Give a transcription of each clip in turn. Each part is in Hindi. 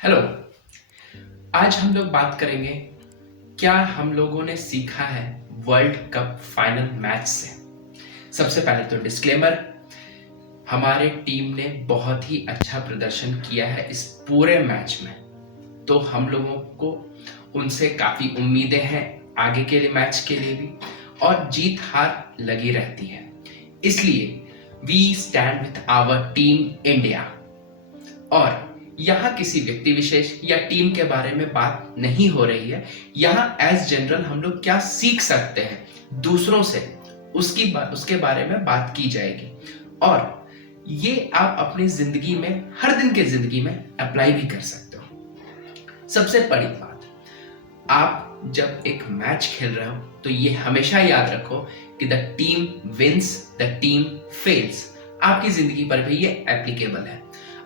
हेलो। आज हम लोग बात करेंगे क्या हम लोगों ने सीखा है वर्ल्ड कप फाइनल मैच से। सबसे पहले तो डिस्क्लेमर, हमारे टीम ने बहुत ही अच्छा प्रदर्शन किया है इस पूरे मैच में, तो हम लोगों को उनसे काफ़ी उम्मीदें हैं आगे के लिए मैच के लिए भी, और जीत हार लगी रहती है। इसलिए we stand with our team India. और यहाँ किसी व्यक्ति विशेष या टीम के बारे में बात नहीं हो रही है। यहाँ एज जनरल हम लोग क्या सीख सकते हैं दूसरों से, उसके बारे में बात की जाएगी। और ये आप अपनी जिंदगी में, हर दिन के जिंदगी में अप्लाई भी कर सकते हो। सबसे बड़ी बात, आप जब एक मैच खेल रहे हो तो ये हमेशा याद रखो कि the team wins, the team fails. आपकी जिंदगी पर भी ये एप्लीकेबल है।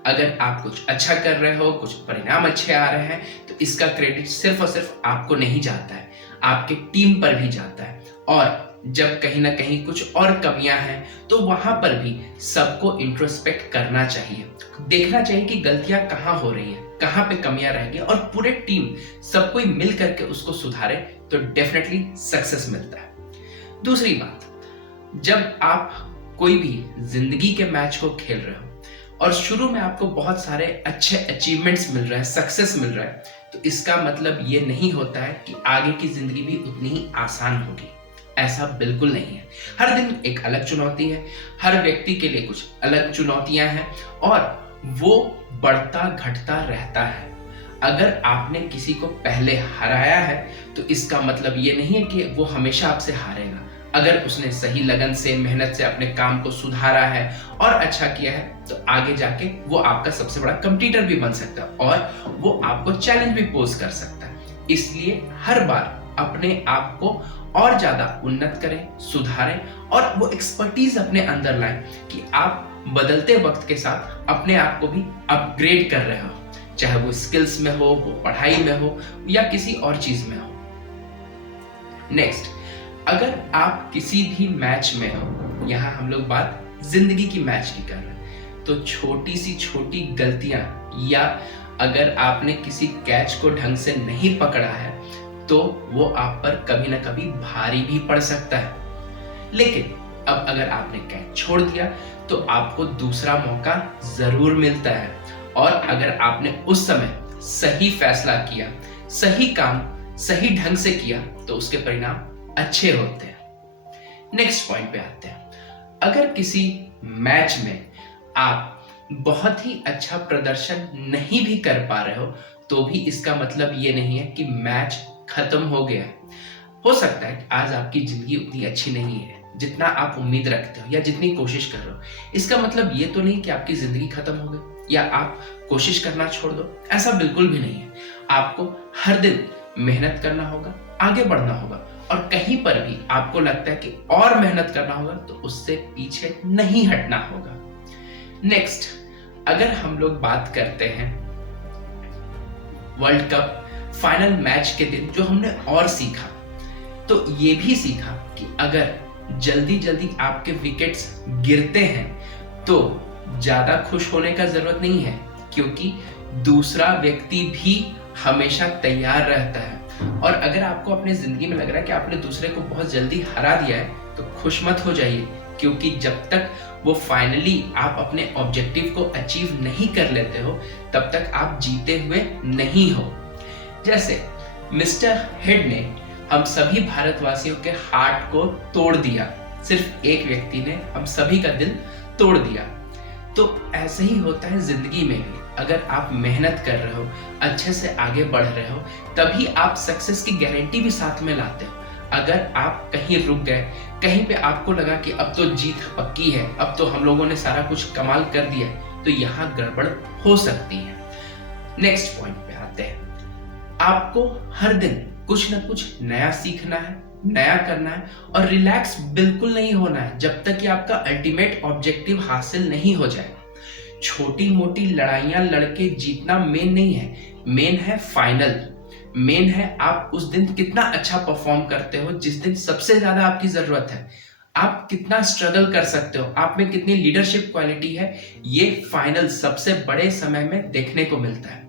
अगर आप कुछ अच्छा कर रहे हो, कुछ परिणाम अच्छे आ रहे हैं, तो इसका क्रेडिट सिर्फ और सिर्फ आपको नहीं जाता है, आपके टीम पर भी जाता है। और जब कहीं ना कहीं कुछ और कमियां हैं तो वहां पर भी सबको इंट्रोस्पेक्ट करना चाहिए, देखना चाहिए कि गलतियां कहाँ हो रही है, कहाँ पे कमियां रह गई, और पूरे टीम सब कोई मिल करके उसको सुधारे तो डेफिनेटली सक्सेस मिलता है। दूसरी बात, जब आप कोई भी जिंदगी के मैच को खेल रहे हो और शुरू में आपको बहुत सारे अच्छे अचीवमेंट्स मिल रहे हैं, सक्सेस मिल रहा है, तो इसका मतलब ये नहीं होता है कि आगे की जिंदगी भी उतनी ही आसान होगी। ऐसा बिल्कुल नहीं है। हर दिन एक अलग चुनौती है, हर व्यक्ति के लिए कुछ अलग चुनौतियां हैं, और वो बढ़ता घटता रहता है। अगर आपने किसी को पहले हराया है तो इसका मतलब ये नहीं है कि वो हमेशा आपसे हारेगा। अगर उसने सही लगन से, मेहनत से अपने काम को सुधारा है और अच्छा किया है, तो आगे जाके वो आपका सबसे बड़ा कंपटीटर भी बन सकता है और वो आपको चैलेंज भी पोज कर सकता है। इसलिए हर बार अपने आप को और ज्यादा उन्नत करें, सुधारें, और वो एक्सपर्टीज अपने अंदर लाएं कि आप बदलते वक्त के साथ अपने आप को भी अपग्रेड कर रहे हो, चाहे वो स्किल्स में हो, वो पढ़ाई में हो, या किसी और चीज में हो। नेक्स्ट, अगर आप किसी भी मैच में हो, यहाँ हम लोग बात जिंदगी की मैच की कर रहे हैं, तो छोटी सी छोटी गलतियां, या अगर आपने किसी कैच को ढंग से नहीं पकड़ा है तो वो आप पर कभी ना कभी भारी भी पड़ सकता है। लेकिन अब अगर आपने कैच छोड़ दिया तो आपको दूसरा मौका जरूर मिलता है, और अगर आपने उस समय सही फैसला किया, सही काम सही ढंग से किया, तो उसके परिणाम अच्छे होते हैं। नेक्स्ट पॉइंट पे आते हैं। अगर किसी मैच में आप बहुत ही अच्छा प्रदर्शन नहीं भी कर पा रहे हो तो भी इसका मतलब ये नहीं है कि मैच खत्म हो गया। हो सकता है कि आज आपकी जिंदगी उतनी अच्छी नहीं है जितना आप उम्मीद रखते हो या जितनी कोशिश कर रहे हो। इसका मतलब ये तो नहीं कि आपकी जिंदगी खत्म हो गई या आप कोशिश करना छोड़ दो, ऐसा बिल्कुल भी नहीं है। आपको हर दिन मेहनत करना होगा, आगे बढ़ना होगा, और कहीं पर भी आपको लगता है कि और मेहनत करना होगा तो उससे पीछे नहीं हटना होगा। नेक्स्ट, अगर हम लोग बात करते हैं वर्ल्ड कप फाइनल मैच के दिन, जो हमने और सीखा, तो ये भी सीखा कि अगर जल्दी जल्दी आपके विकेट्स गिरते हैं तो ज्यादा खुश होने का जरूरत नहीं है, क्योंकि दूसरा व्यक्ति भी हमेशा तैयार रहता है। और अगर आपको अपनी जिंदगी में लग रहा है कि आपने दूसरे को बहुत जल्दी हरा दिया है, तो खुश मत हो जाइए, क्योंकि जब तक वो फाइनली आप अपने ऑब्जेक्टिव को अचीव नहीं कर लेते हो तब तक आप जीते हुए नहीं हो। जैसे मिस्टर हेड ने हम सभी भारतवासियों के हार्ट को तोड़ दिया, सिर्फ एक व्यक्ति ने हम सभी का दिल तोड़ दिया। तो ऐसे ही होता है जिंदगी में भी। अगर आप मेहनत कर रहे हो, अच्छे से आगे बढ़ रहे हो, तभी आप सक्सेस की गारंटी भी साथ में लाते हो। अगर आप कहीं रुक गए, कहीं पे आपको लगा कि अब तो जीत पक्की है, अब तो हम लोगों ने सारा कुछ कमाल कर दिया, तो यहाँ गड़बड़ हो सकती है। नेक्स्ट पॉइंट पे आते हैं। आपको हर दिन कुछ ना कुछ नया सीखना है, नया करना है, और रिलैक्स बिल्कुल नहीं होना है जब तक कि आपका अल्टीमेट ऑब्जेक्टिव हासिल नहीं हो जाए। छोटी मोटी लड़ाइयां लड़के जीतना मेन नहीं है, मेन है फाइनल। मेन है आप उस दिन कितना अच्छा परफॉर्म करते हो, जिस दिन सबसे ज्यादा आपकी जरूरत है। आप कितना स्ट्रगल कर सकते हो, आप में कितनी लीडरशिप क्वालिटी है, ये फाइनल सबसे बड़े समय में देखने को मिलता है।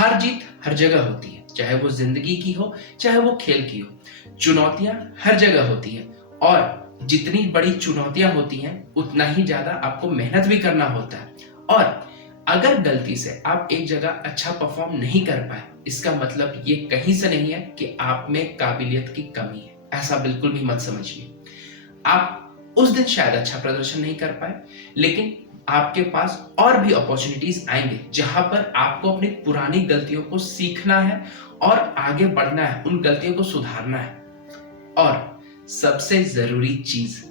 हार जीत हर जगह होती है, चाहे वो जिंदगी की हो चाहे वो खेल की हो। चुनौतियां हर जगह होती है और जितनी बड़ी चुनौतियां होती हैं उतना ही ज्यादा आपको मेहनत भी करना होता है। और अगर गलती से आप एक जगह अच्छा परफॉर्म नहीं कर पाए, इसका मतलब ये कहीं से नहीं है कि आप में काबिलियत की कमी है। ऐसा बिल्कुल भी मत समझिए। आप उस दिन शायद अच्छा प्रदर्शन नहीं कर पाए, लेकिन आपके पास और भी अपॉर्चुनिटीज आएंगे जहां पर आपको अपनी पुरानी गलतियों को सीखना है और आगे बढ़ना है, उन गलतियों को सुधारना है। और सबसे जरूरी चीज,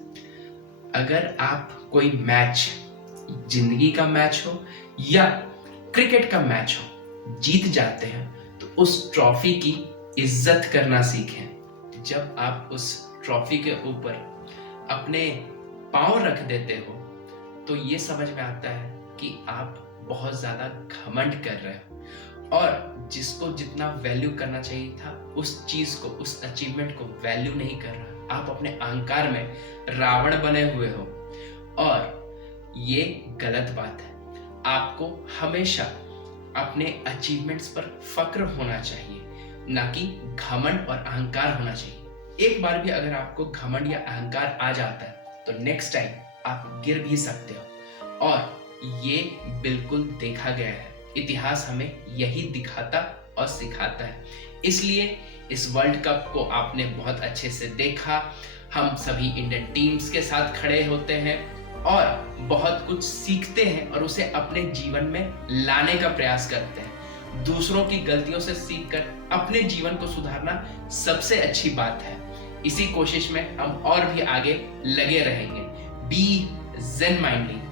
अगर आप कोई मैच, जिंदगी का मैच हो या क्रिकेट का मैच हो, जीत जाते हैं तो उस ट्रॉफी की इज्जत करना सीखें। जब आप उस ट्रॉफी के ऊपर अपने पांव रख देते हो तो ये समझ में आता है कि आप बहुत ज्यादा घमंड कर रहे हो और जिसको जितना वैल्यू करना चाहिए था उस चीज को, उस अचीवमेंट को वैल्यू नहीं कर रहा। आप अपने अहंकार में रावण बने हुए हो और ये गलत बात है। आपको हमेशा अपने अचीवमेंट्स पर फक्र होना चाहिए, ना कि घमंड और अहंकार होना चाहिए। एक बार भी अगर आपको घमंड या अहंकार आ जाता है तो नेक्स्ट टाइम आप गिर भी सकते हो और ये बिल्कुल देखा गया है। इतिहास हमें यही दिखाता और सिखाता है। इसलिए इस वर्ल्ड कप को आपने बहुत अच्छे से देखा। हम सभी इंडियन टीम्स के साथ खड़े होते हैं और बहुत कुछ सीखते हैं और उसे अपने जीवन में लाने का प्रयास करते हैं। दूसरों की गलतियों से सीखकर अपने जीवन को सुधारना सबसे अच्छी बात है। इसी कोशिश में हम और भी आगे लगे रहेंगे। B zen minded